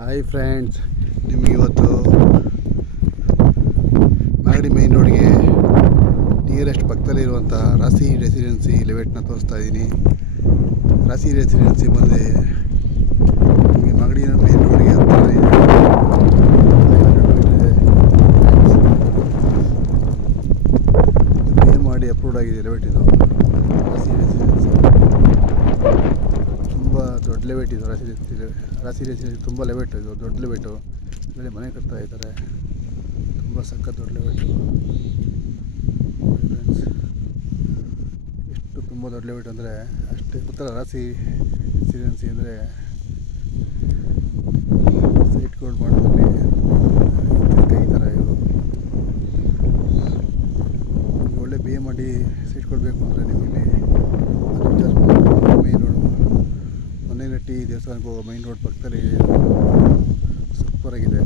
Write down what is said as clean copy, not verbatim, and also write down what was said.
Hi friends, ನಿಮಗೆ ಇವತ್ತು Magadi main ರೋಡ್ಗೆ ನಿಯರೆಸ್ಟ್ ಪಕ್ಕದಲ್ಲಿರುವಂಥ ರಾಸಿ ರೆಸಿಡೆನ್ಸಿ ಲೆವೆಟ್ನ ತೋರಿಸ್ತಾ ಇದ್ದೀನಿ. ರಾಸಿ ರೆಸಿಡೆನ್ಸಿ ಬಂದು ನಿಮಗೆ ಮಾಗಡಿ ಮೈನ್ ರೋಡ್ಗೆ ಹತ್ತಿರ ಇದೆ. ಪೇ ಮಾಡಿ ಅಪ್ರೂವ್ಡ್ ಆಗಿದೆ ಲೆವೆಟ್ ಇದು. ರಾಸಿ ರೆಸಿಡೆನ್ಸಿ ತುಂಬ ದೊಡ್ಡ ಲೆವೆಟ್ ಇದು. ರಾಸಿ ರೆಸಿಡೆನ್ಸಿ ತುಂಬ ಲೆವೆಟ್ ಇದು, ದೊಡ್ಡ ಲೆವೆಟು. ಇಲ್ಲಿ ಮನೆ ಕಟ್ತಾ ಇದ್ದಾರೆ, ತುಂಬ ಸಖತ್ ದೊಡ್ಡ ಲೆವೆಟು ಫ್ರೆಂಡ್ಸ್. ಎಷ್ಟು ತುಂಬ ದೊಡ್ಡ ಲೆವೆಟ್ ಅಂದರೆ ಅಷ್ಟೇ ಗೊತ್ತಲ್ಲ. ರಾಸಿ ರೆಸಿಡೆನ್ಸಿ ಅಂದರೆ ಸೈಟ್ ಕೋಡ್ ಮಾಡೋದ್ರಲ್ಲಿ ಈ ಥರ ಇವು ಒಳ್ಳೆ ಬಿ ಎ ಮಾಡಿ ಸೈಟ್ ಕೊಡಬೇಕು ಅಂದರೆ ನೀವು ಇಲ್ಲಿ ಮೈನ್ ರೋಡು ಹೊನ್ನೇನಟ್ಟಿ ದೇವಸ್ಥಾನಕ್ಕೆ ಹೋಗೋ ಮೈನ್ ರೋಡ್ ಪಕ್ಕದಲ್ಲಿ ಸೂಪರಾಗಿದೆ.